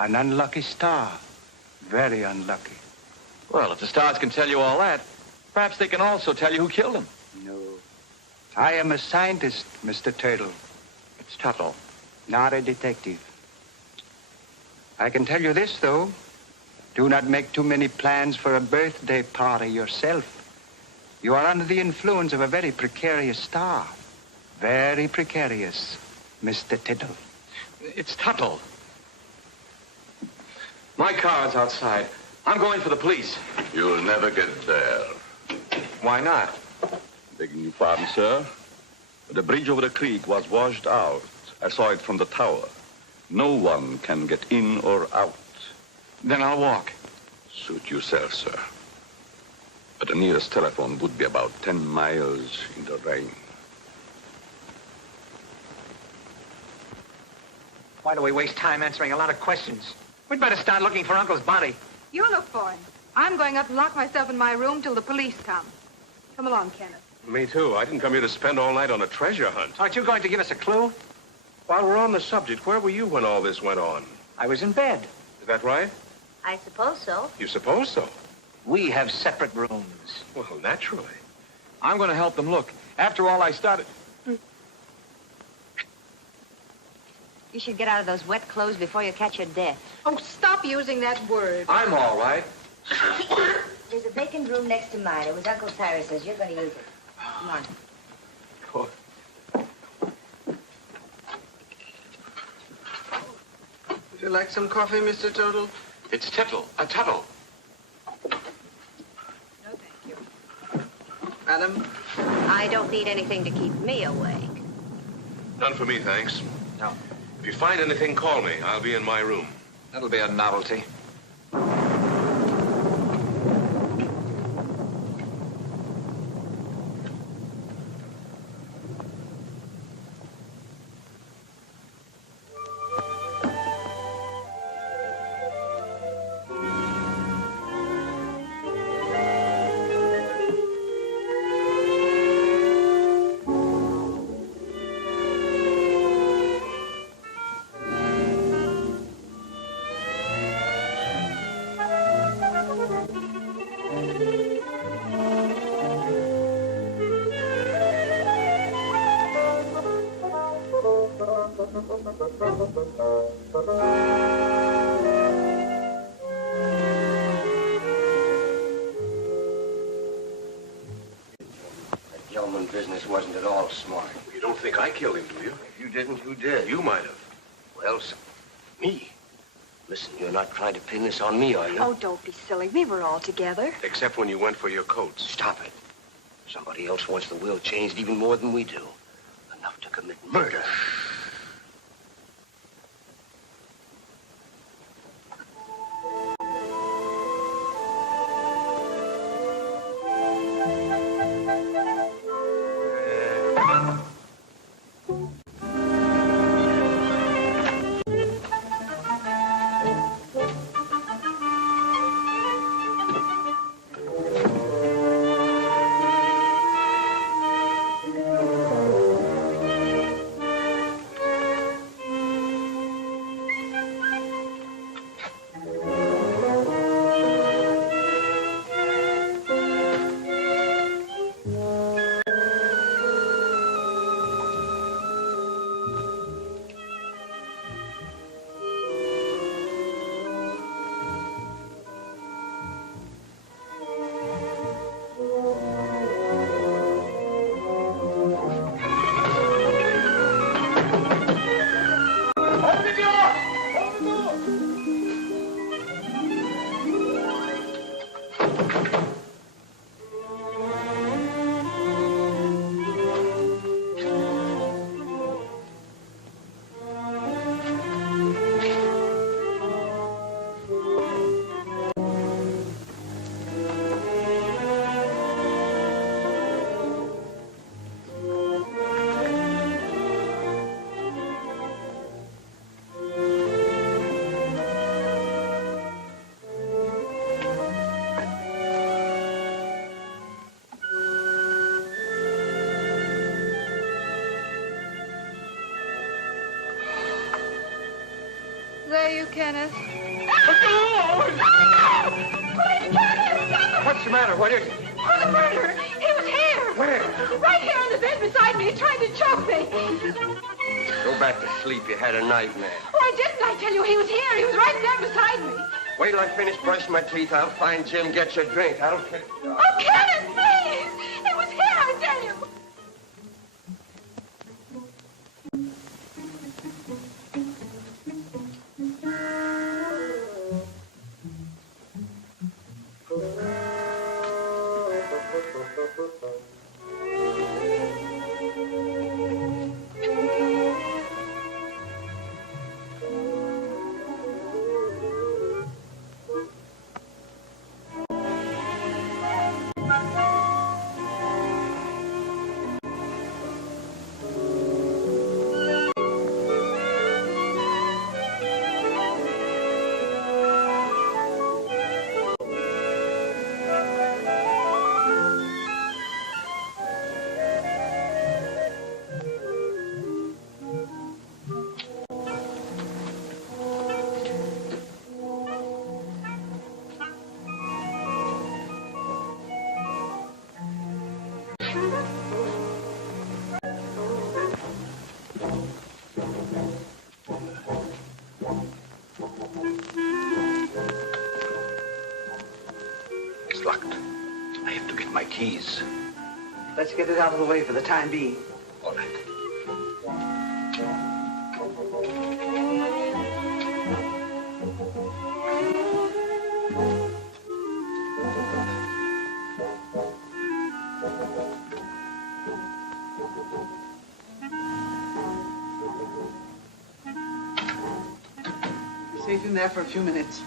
An unlucky star. Very unlucky. Well, if the stars can tell you all that, perhaps they can also tell you who killed him. No. I am a scientist, Mr. Turtle. It's Tuttle. Not a detective. I can tell you this, though. Do not make too many plans for a birthday party yourself. You are under the influence of a very precarious star. Very precarious, Mr. Tuttle. It's Tuttle. My car's outside. I'm going for the police. You'll never get there. Why not? Begging your pardon, sir. The bridge over the creek was washed out. I saw it from the tower. No one can get in or out. Then I'll walk. Suit yourself, sir. But the nearest telephone would be about 10 miles in the rain. Why do we waste time answering a lot of questions? We'd better start looking for Uncle's body. You look for him. I'm going up and lock myself in my room till the police come. Come along, Kenneth. Me too. I didn't come here to spend all night on a treasure hunt. Aren't you going to give us a clue? While we're on the subject, where were you when all this went on? I was in bed. Is that right? I suppose so. You suppose so? We have separate rooms. Well, naturally. I'm going to help them look. After all, I started... You should get out of those wet clothes before you catch your death. Oh, stop using that word. I'm all right. There's a vacant room next to mine. It was Uncle Cyrus's. You're going to use it. Come on. Would you like some coffee, Mr. Tuttle? It's Tuttle. Tuttle. No, thank you. Madam? I don't need anything to keep me awake. None for me, thanks. No. If you find anything, call me. I'll be in my room. That'll be a novelty. Business wasn't at all smart. You don't think I killed him, do you? If you didn't, who did? You might have. Well, me. Listen, you're not trying to pin this on me, are you? Oh, don't be silly. We were all together. Except when you went for your coats. Stop it. Somebody else wants the will changed even more than we do. Enough to commit murder. Kenneth. What's the matter? What is it? Oh, the murderer! He was here! Where? Right here on the bed beside me. He tried to choke me. Go back to sleep. You had a nightmare. Oh, I didn't. I tell you, he was here. He was right there beside me. Wait till I finish brushing my teeth. I'll find Jim, get you a drink. I'll finish. Oh, Kenneth, please! He was here, I tell you. Keys. Let's get it out of the way for the time being. All right. Safe in there for a few minutes.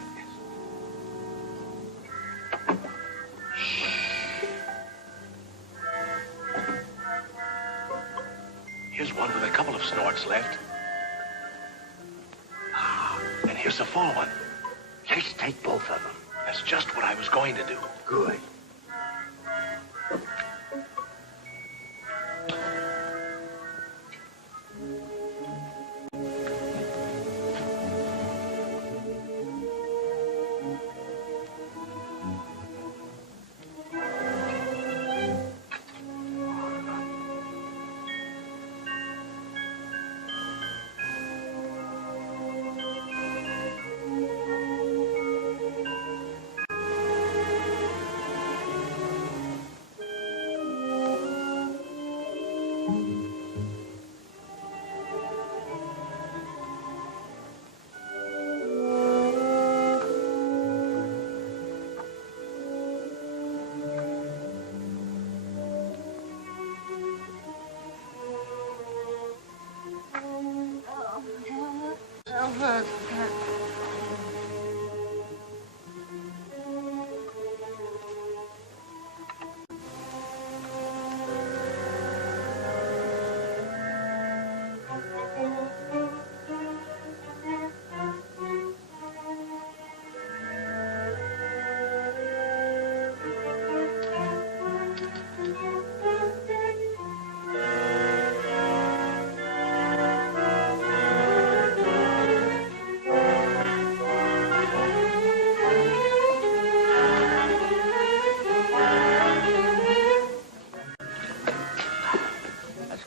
Here's one with a couple of snorts left. And here's a full one. Let's take both of them. That's just what I was going to do. Good.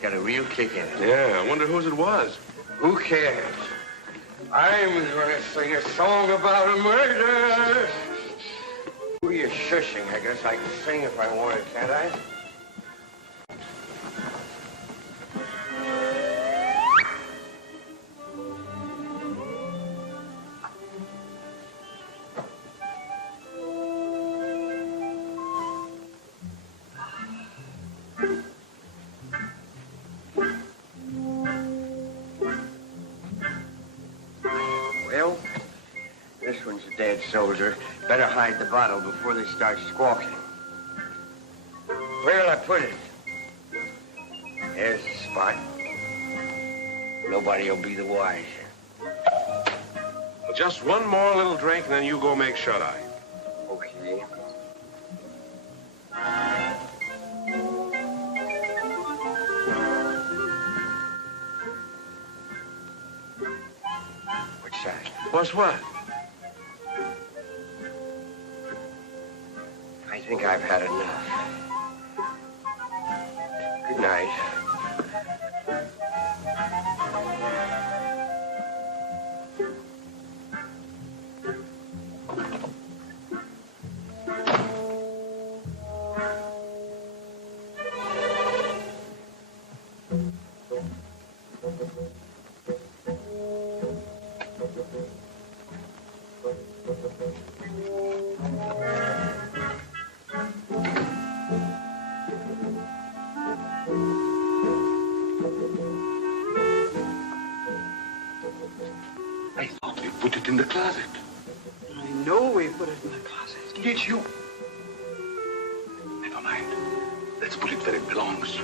Got a real kick in it. Yeah, I wonder whose it was. Who cares? I'm gonna sing a song about a murder. Who are you shushing? I guess I can sing if I wanted, can't I? Well, this one's a dead soldier. Better hide the bottle before they start squawking. Where'll I put it? There's the spot. Nobody'll be the wiser. Well, just one more little drink, and then you go make shut-eye. Okay. Because what? I think I've had enough. Good night. I thought we put it in the closet. I know we put it in the closet. Did you? Never mind. Let's put it where it belongs.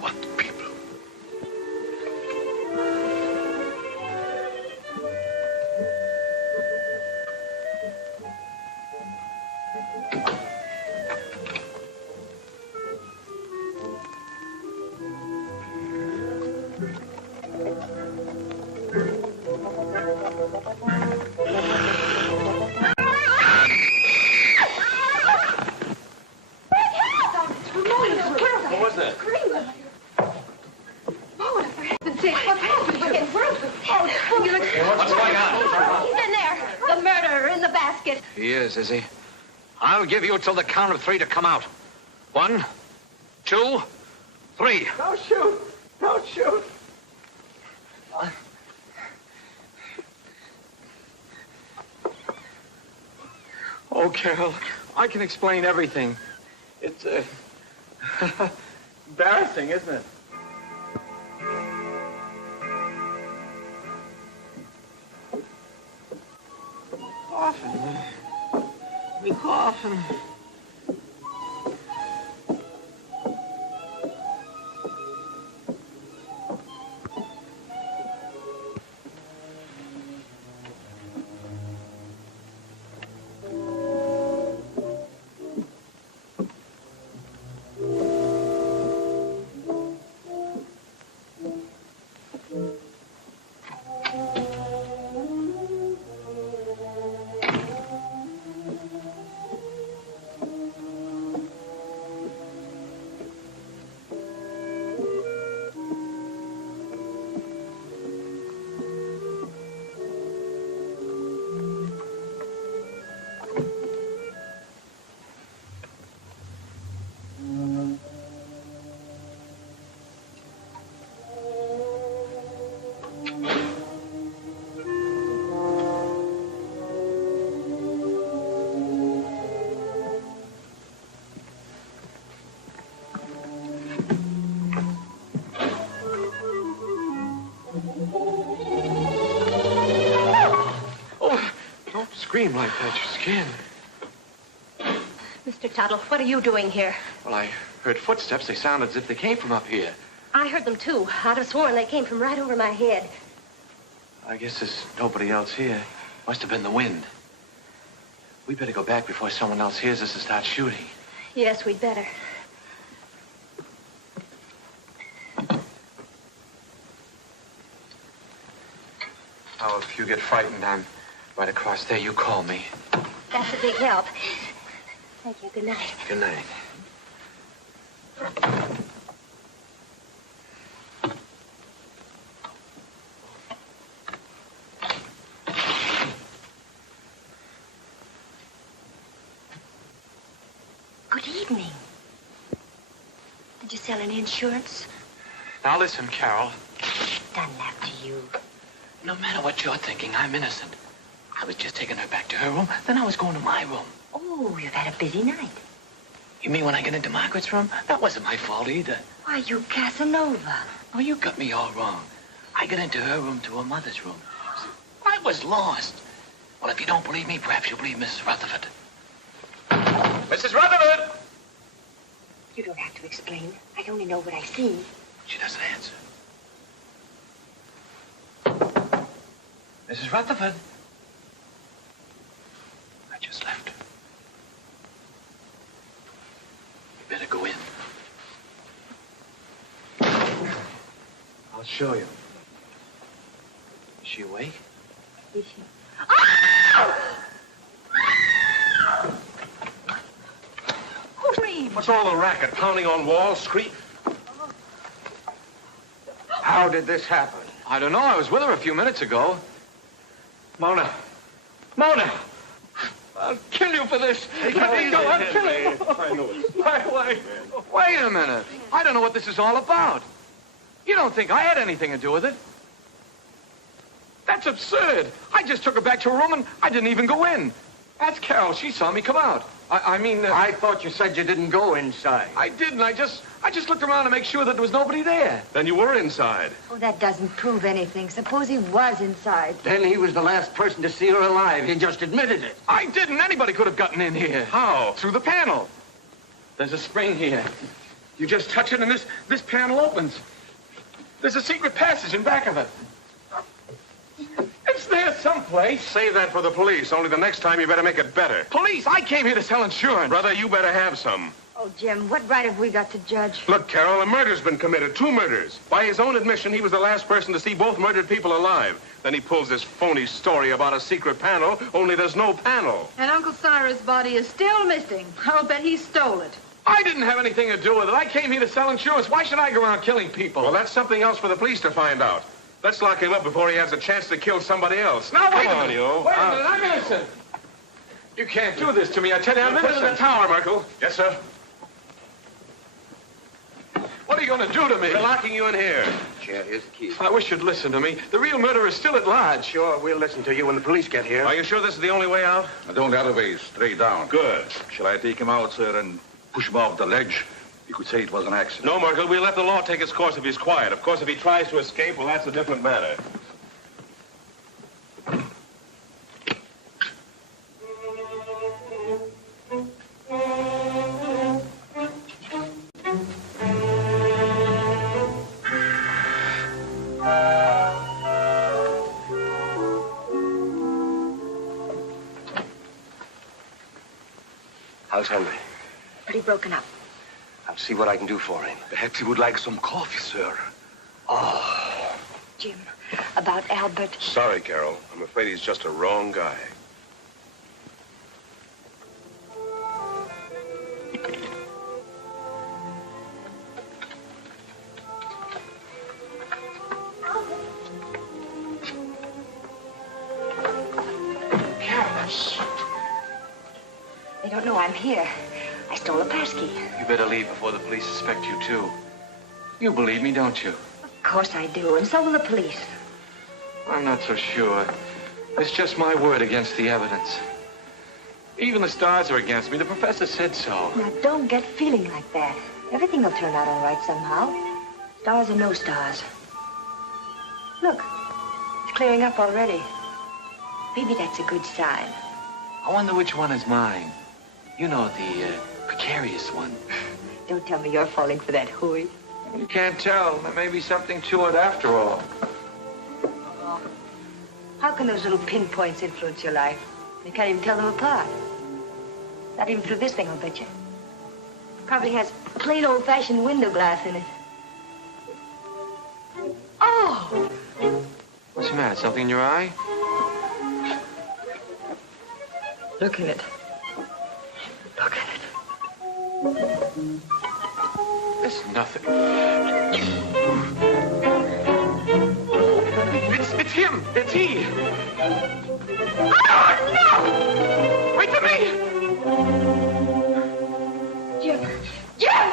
What people? What was that? Lola, for heaven's sake, what's happened? We're getting Rutherford. Oh, you look... What's going on? He's in there. The murderer in the basket. He is he? I'll give you till the count of 3 to come out. 1, 2, 3. Don't shoot. Don't shoot. Oh, Carol, I can explain everything. It's, embarrassing, isn't it? Coughing. Me coughing. Scream like that, your skin. Mr. Tuttle, what are you doing here? Well, I heard footsteps. They sounded as if they came from up here. I heard them, too. I'd have sworn they came from right over my head. I guess there's nobody else here. Must have been the wind. We better go back before someone else hears us and starts shooting. Yes, we'd better. Oh, if you get frightened, I'm right across there. You call me. That's a big help. Thank you. Good night. Good night. Good evening. Did you sell any insurance? Now listen, Carol. Dunlap to you. No matter what you're thinking, I'm innocent. I was just taking her back to her room, then I was going to my room. Oh, you've had a busy night. You mean when I got into Margaret's room? That wasn't my fault either. Why, you Casanova. Oh, you got me all wrong. I got into her room to her mother's room. I was lost. Well, if you don't believe me, perhaps you'll believe Mrs. Rutherford. Mrs. Rutherford! You don't have to explain. I only know what I see. She doesn't answer. Mrs. Rutherford? I'll show you. Is she awake? Is she? Who screamed? What's all the racket? Pounding on walls, scream. How did this happen? I don't know. I was with her a few minutes ago. Mona! Mona! I'll kill you for this. Let me go. I'll kill you. I know it. My wife. Wait a minute. I don't know what this is all about. You don't think I had anything to do with it? That's absurd. I just took her back to her room and I didn't even go in. That's Carol. She saw me come out. I mean... I thought you said you didn't go inside. I didn't. I just looked around to make sure that there was nobody there. Then you were inside. Oh, that doesn't prove anything. Suppose he was inside. Then he was the last person to see her alive. He just admitted it. I didn't. Anybody could have gotten in here. How? Through the panel. There's a spring here. You just touch it and this panel opens. There's a secret passage in back of it. It's there someplace. Save that for the police. Only the next time you better make it better. Police, I came here to sell insurance. Brother, you better have some. Oh, Jim, what right have we got to judge? Look, Carol, a murder's been committed. 2 murders. By his own admission, he was the last person to see both murdered people alive. Then he pulls this phony story about a secret panel, only there's no panel. And Uncle Cyrus' body is still missing. I'll bet he stole it. I didn't have anything to do with it. I came here to sell insurance. Why should I go around killing people? Well, that's something else for the police to find out. Let's lock him up before he has a chance to kill somebody else. Now, wait Come a on, minute. you. Wait a minute. I'm innocent. You can't do this to me. I tell you, I'm Put him in the innocent. tower, Merkel. Yes, sir. What are you going to do to me? We're locking you in here. Yeah, here's the key. I wish you'd listen to me. The real murderer is still at large. Sure, we'll listen to you when the police get here. Are you sure this is the only way out? The only other way is straight down. Good. Shall I take him out, sir, and push him off the ledge? You could say it was an accident. No, Merkel, we'll let the law take its course if he's quiet. Of course, if he tries to escape, well, that's a different matter. How's Henry? Pretty broken up. I'll see what I can do for him. Perhaps he would like some coffee, sir. Oh. Jim, about Albert. Sorry, Carol. I'm afraid he's just a wrong guy. They don't know I'm here. I stole a passkey. You better leave before the police suspect you, too. You believe me, don't you? Of course I do, and so will the police. I'm not so sure. It's just my word against the evidence. Even the stars are against me. The professor said so. Now, don't get feeling like that. Everything will turn out all right somehow. Stars or no stars. Look, it's clearing up already. Maybe that's a good sign. I wonder which one is mine. You know, the precarious one. Don't tell me you're falling for that hooey. You can't tell. There may be something to it after all. Oh. How can those little pinpoints influence your life? You can't even tell them apart. Not even through this thing, I'll bet you. Probably has plain old-fashioned window glass in it. Oh! What's the matter? Something in your eye? Look in it. Look at it. It's nothing. It's him. It's he. Oh, no! Wait for me. Jim! Jim!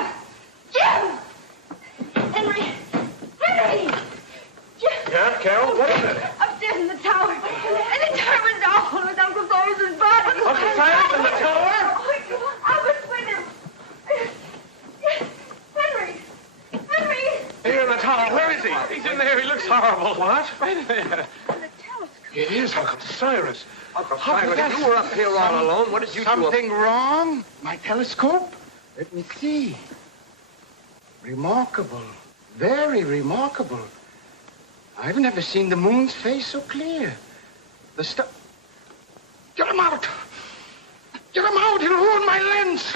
Jim! Henry! Henry! Jim! Yeah, Carol, what is it? Upstairs in the tower. And the tower was awful with Uncle Cyrus's body. Uncle Cyrus in the tower? Albert's with him. Henry! Henry! Here in the tower. Where is he? He's in there. He looks horrible. What? Right there. It is Uncle Cyrus. Uncle Cyrus, you were up here all alone. What did you do? Something wrong? My telescope? Let me see. Remarkable. Very remarkable. I've never seen the moon's face so clear. The star... Get him out! Get him out! He'll ruin my lens!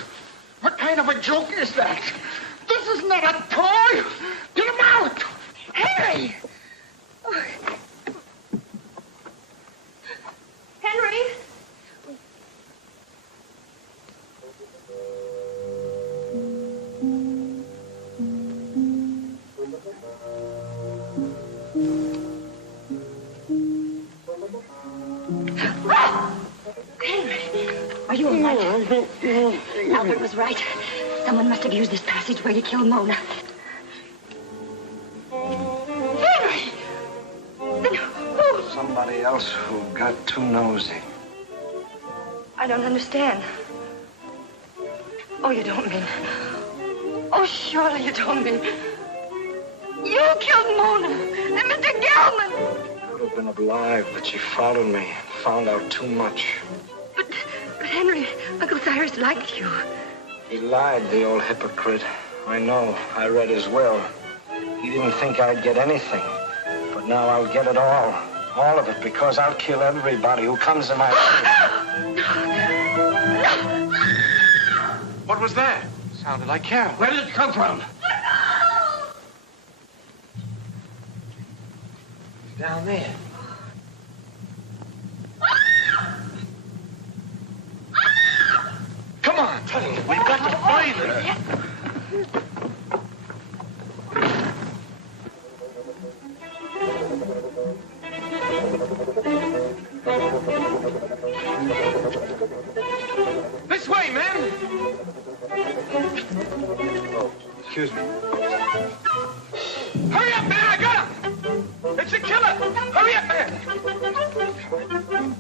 What kind of a joke is that? This is not a toy! Get him out! Henry! Oh. Henry! Are you all right? Albert was right. Someone must have used this passageway to kill Mona. Henry! Then who? Somebody else who got too nosy. I don't understand. Oh, you don't mean... Oh, surely you don't mean... You killed Mona and Mr. Gelman! Could have been alive, but she followed me and found out too much. But Henry, Uncle Cyrus liked you. He lied, the old hypocrite. I know. I read his will. He didn't think I'd get anything. But now I'll get it all. All of it, because I'll kill everybody who comes in my way. What was that? Sounded like Carol. Where did it come from? Down there. Come on, Tuttle. We've got to find her. This way, men. Oh, excuse me. Hurry up, man. I got him. It's a killer. Hurry up, man.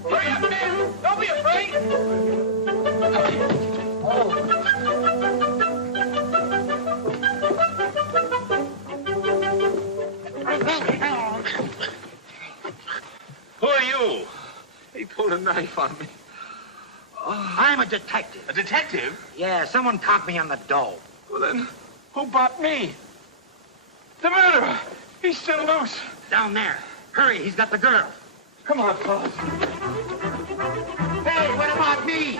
Hurry up, man. Don't be afraid. Who are you? He pulled a knife on me. I'm a detective. A detective? Yeah, someone caught me on the dough. Well, then, who bought me? The murderer. He's still loose. Down there. Hurry, he's got the girl. Come on, fellas. Hey, what about me?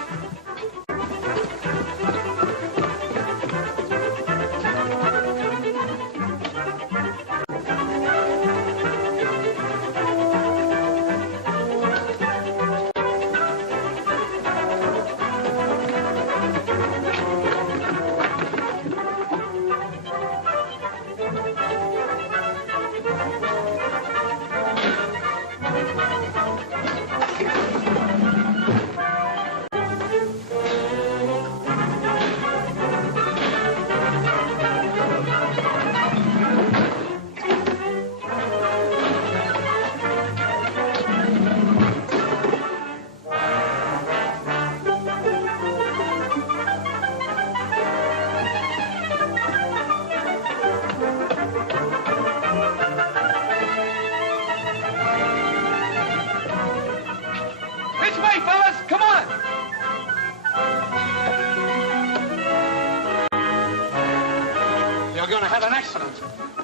You're going to have an accident.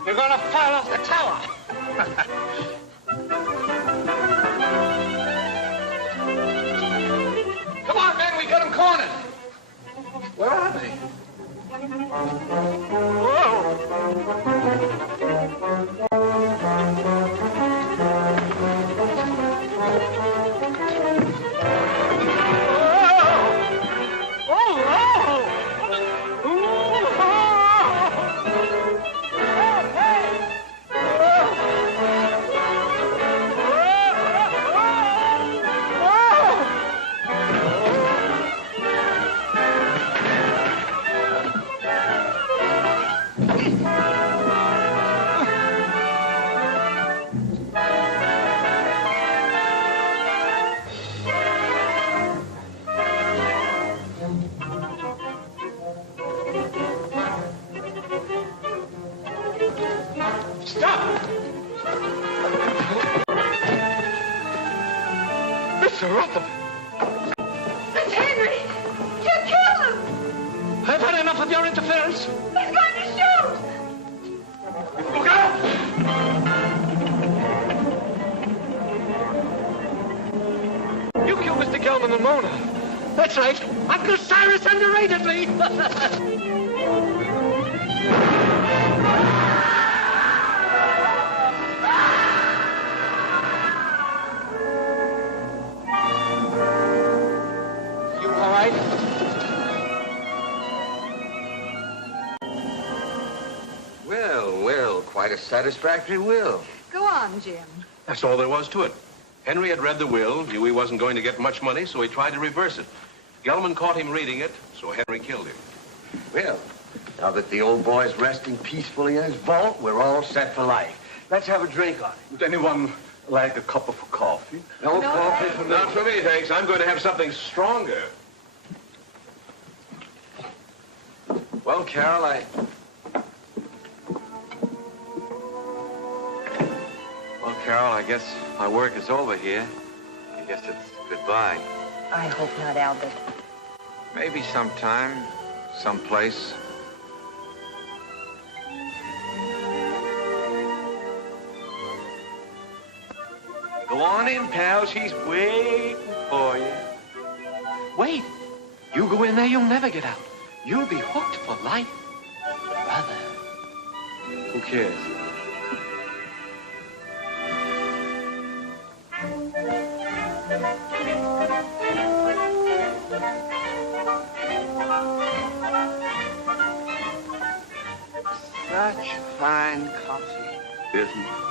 You're going to fall off the tower. Come on, man, we got him cornered. Where are they? Rutherford! It's Henry! You killed him! I've had enough of your interference. He's going to shoot! Look out! You killed Mr. Gelman and Mona. That's right. Uncle Cyrus underrated me. Well, well, quite a satisfactory will. Go on, Jim. That's all there was to it. Henry had read the will, knew he wasn't going to get much money, so he tried to reverse it. Gelman caught him reading it, so Henry killed him. Well, now that the old boy's resting peacefully in his vault, we're all set for life. Let's have a drink on it. Would anyone like a cup of coffee? No coffee for me. Not for me, thanks. I'm going to have something stronger. Well, Carol, I guess my work is over here. I guess it's goodbye. I hope not, Albert. Maybe sometime, someplace. Go on in, pal. She's waiting for you. Wait. You go in there, you'll never get out. You'll be hooked for life. Brother. Who cares? Such fine coffee. Isn't it?